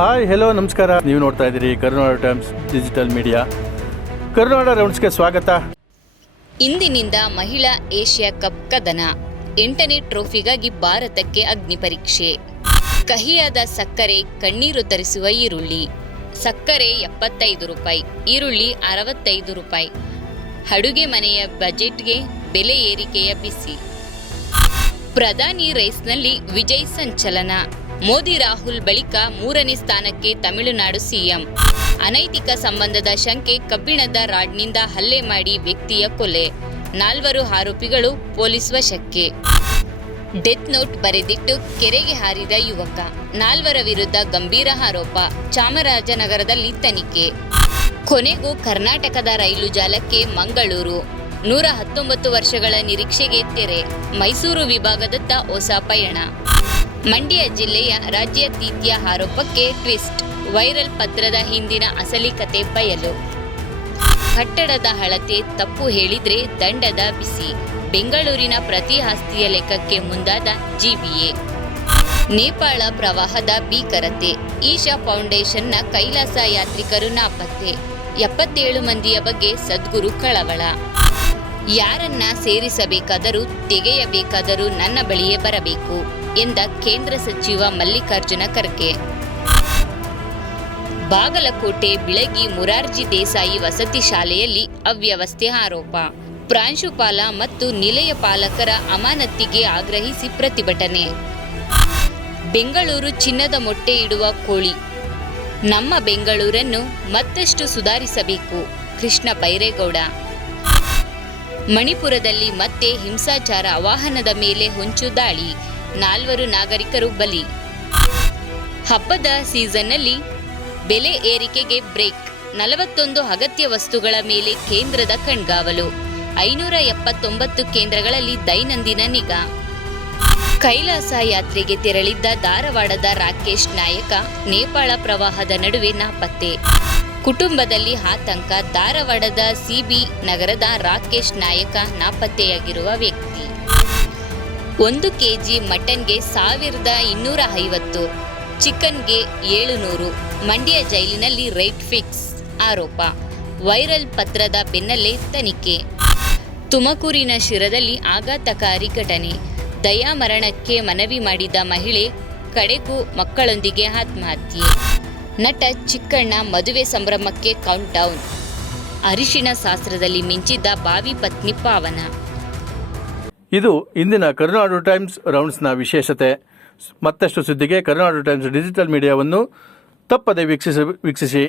Hi hello ನಮಸ್ಕಾರ. ನೀವು ನೋಡ್ತಾ ಇದ್ದೀರಿ ಕರುನಾಡ ಟೈಮ್ಸ್ ಡಿಜಿಟಲ್ ಮೀಡಿಯಾ. ಕರುನಾಡ ರೌಂಡ್ಸ್ಗೆ ಸ್ವಾಗತ. ಇಂದಿನಿಂದ ಮಹಿಳಾ ಏಷ್ಯಾ ಕಪ್ ಕದನ. 8ನೇ ಟ್ರೋಫಿಗಾಗಿ ಭಾರತಕ್ಕೆ ಅಗ್ನಿ ಪರೀಕ್ಷೆ. ಕಹಿಯಾದ ಸಕ್ಕರೆ, ಕಣ್ಣೀರು ತರಿಸುವ ಈರುಳ್ಳಿ. ಸಕ್ಕರೆ 75 ರೂಪಾಯಿ, ಈರುಳ್ಳಿ 65 ರೂಪಾಯಿ. ಅಡುಗೆ ಮನೆಯ ಬಜೆಟ್ಗೆ ಬೆಲೆ ಏರಿಕೆಯ ಬಿಸಿ. ಪ್ರಧಾನಿ ರೇಸ್ನಲ್ಲಿ ವಿಜಯ್ ಸಂಚಲನ. ಮೋದಿ ರಾಹುಲ್ ಬಳಿಕ 3ನೇ ಸ್ಥಾನಕ್ಕೆ ತಮಿಳುನಾಡು ಸಿಎಂ. ಅನೈತಿಕ ಸಂಬಂಧದ ಶಂಕೆ. ಕಬ್ಬಿಣದ ರಾಡ್ನಿಂದ ಹಲ್ಲೆ ಮಾಡಿ ವ್ಯಕ್ತಿಯ ಕೊಲೆ. 4 ಆರೋಪಿಗಳು ಪೊಲೀಸ್ ವಶಕ್ಕೆ. ಡೆತ್ ನೋಟ್ ಬರೆದಿಟ್ಟು ಕೆರೆಗೆ ಹಾರಿದ ಯುವಕ. 4 ವಿರುದ್ಧ ಗಂಭೀರ ಆರೋಪ. ಚಾಮರಾಜನಗರದಲ್ಲಿ ತನಿಖೆ. ಕೊನೆಗೂ ಕರ್ನಾಟಕದ ರೈಲು ಜಾಲಕ್ಕೆ ಮಂಗಳೂರು. 119 ವರ್ಷಗಳ ನಿರೀಕ್ಷೆಗೆ ತೆರೆ. ಮೈಸೂರು ವಿಭಾಗದತ್ತ ಹೊಸ ಪಯಣ. ಮಂಡ್ಯ ಜಿಲ್ಲೆಯ ರಾಜ್ಯಾತೀತ್ಯ ಆರೋಪಕ್ಕೆ ಟ್ವಿಸ್ಟ್. ವೈರಲ್ ಪತ್ರದ ಹಿಂದಿನ ಅಸಲಿ ಕತೆ ಬಯಲು. ಕಟ್ಟಡದ ಅಳತೆ ತಪ್ಪು ಹೇಳಿದ್ರೆ ದಂಡದ ಬಿಸಿ. ಬೆಂಗಳೂರಿನ ಪ್ರತಿ ಆಸ್ತಿಯ ಲೆಕ್ಕಕ್ಕೆ ಮುಂದಾದ ಜಿಬಿಎ. ನೇಪಾಳ ಪ್ರವಾಹದ ಭೀಕರತೆ. ಈಶಾ ಫೌಂಡೇಶನ್ನ ಕೈಲಾಸ ಯಾತ್ರಿಕರು ನಾಪತ್ತೆ. 77 ಮಂದಿಯ ಬಗ್ಗೆ ಸದ್ಗುರು ಕಳವಳ. ಯಾರನ್ನ ಸೇರಿಸಬೇಕಾದರೂ ತೆಗೆಯಬೇಕಾದರೂ ನನ್ನ ಬಳಿಯೇ ಬರಬೇಕು ಎಂದ ಕೇಂದ್ರ ಸಚಿವ ಮಲ್ಲಿಕಾರ್ಜುನ ಖರ್ಗೆ. ಬಾಗಲಕೋಟೆ ಬಿಳಗಿ ಮುರಾರ್ಜಿ ದೇಸಾಯಿ ವಸತಿ ಶಾಲೆಯಲ್ಲಿ ಅವ್ಯವಸ್ಥೆ ಆರೋಪ. ಪ್ರಾಂಶುಪಾಲ ಮತ್ತು ನಿಲಯ ಪಾಲಕರ ಅಮಾನತಿಗೆ ಆಗ್ರಹಿಸಿ ಪ್ರತಿಭಟನೆ. ಬೆಂಗಳೂರು ಚಿನ್ನದ ಮೊಟ್ಟೆ ಇಡುವ ಕೋಳಿ. ನಮ್ಮ ಬೆಂಗಳೂರನ್ನು ಮತ್ತಷ್ಟು ಸುಧಾರಿಸಬೇಕು. ಕೃಷ್ಣ ಬೈರೇಗೌಡ. ಮಣಿಪುರದಲ್ಲಿ ಮತ್ತೆ ಹಿಂಸಾಚಾರ. ವಾಹನದ ಮೇಲೆ ಹೊಂಚು ದಾಳಿ. 4 ನಾಗರಿಕರು ಬಲಿ. ಹಬ್ಬದ ಸೀಸನ್ನಲ್ಲಿ ಬೆಲೆ ಏರಿಕೆಗೆ ಬ್ರೇಕ್. 41 ಅಗತ್ಯ ವಸ್ತುಗಳ ಮೇಲೆ ಕೇಂದ್ರದ ಕಣ್ಗಾವಲು. 579 ಕೇಂದ್ರಗಳಲ್ಲಿ ದೈನಂದಿನ ನಿಗಾ. ಕೈಲಾಸ ಯಾತ್ರೆಗೆ ತೆರಳಿದ್ದ ಧಾರವಾಡದ ರಾಕೇಶ್ ನಾಯಕ ನೇಪಾಳ ಪ್ರವಾಹದ ನಡುವೆ ನಾಪತ್ತೆ. ಕುಟುಂಬದಲ್ಲಿ ಆತಂಕ. ಧಾರವಾಡದ ಸಿಬಿ ನಗರದ ರಾಕೇಶ್ ನಾಯಕ ನಾಪತ್ತೆಯಾಗಿರುವ ವ್ಯಕ್ತಿ. 1 ಕೆಜಿ ಮಟನ್ಗೆ 1250, ಚಿಕನ್ಗೆ 700. ಮಂಡ್ಯ ಜೈಲಿನಲ್ಲಿ ರೇಟ್ ಫಿಕ್ಸ್ ಆರೋಪ. ವೈರಲ್ ಪತ್ರದ ಬೆನ್ನಲ್ಲೇ ತನಿಖೆ. ತುಮಕೂರಿನ ಶಿರದಲ್ಲಿ ಆಘಾತಕಾರಿ ಘಟನೆ. ದಯಾಮರಣಕ್ಕೆ ಮನವಿ ಮಾಡಿದ ಮಹಿಳೆ ಕಡೆಗೂ ಮಕ್ಕಳೊಂದಿಗೆ ಆತ್ಮಹತ್ಯೆ. ನಟ ಚಿಕ್ಕಣ್ಣ ಮದುವೆ ಸಂಭ್ರಮಕ್ಕೆ ಕೌಂಟ್ ಡೌನ್. ಅರಿಶಿಣ ಶಾಸ್ತ್ರದಲ್ಲಿ ಮಿಂಚಿದ್ದ ಭಾವಿ ಪತ್ನಿ ಪಾವನ. ಇದು ಇಂದಿನ ಕರುನಾಡು ಟೈಮ್ಸ್ ರೌಂಡ್ಸ್ನ ವಿಶೇಷತೆ. ಮತ್ತಷ್ಟು ಸುದ್ದಿಗೆ ಕರುನಾಡು ಟೈಮ್ಸ್ ಡಿಜಿಟಲ್ ಮೀಡಿಯಾವನ್ನು ತಪ್ಪದೆ ವೀಕ್ಷಿಸಿ.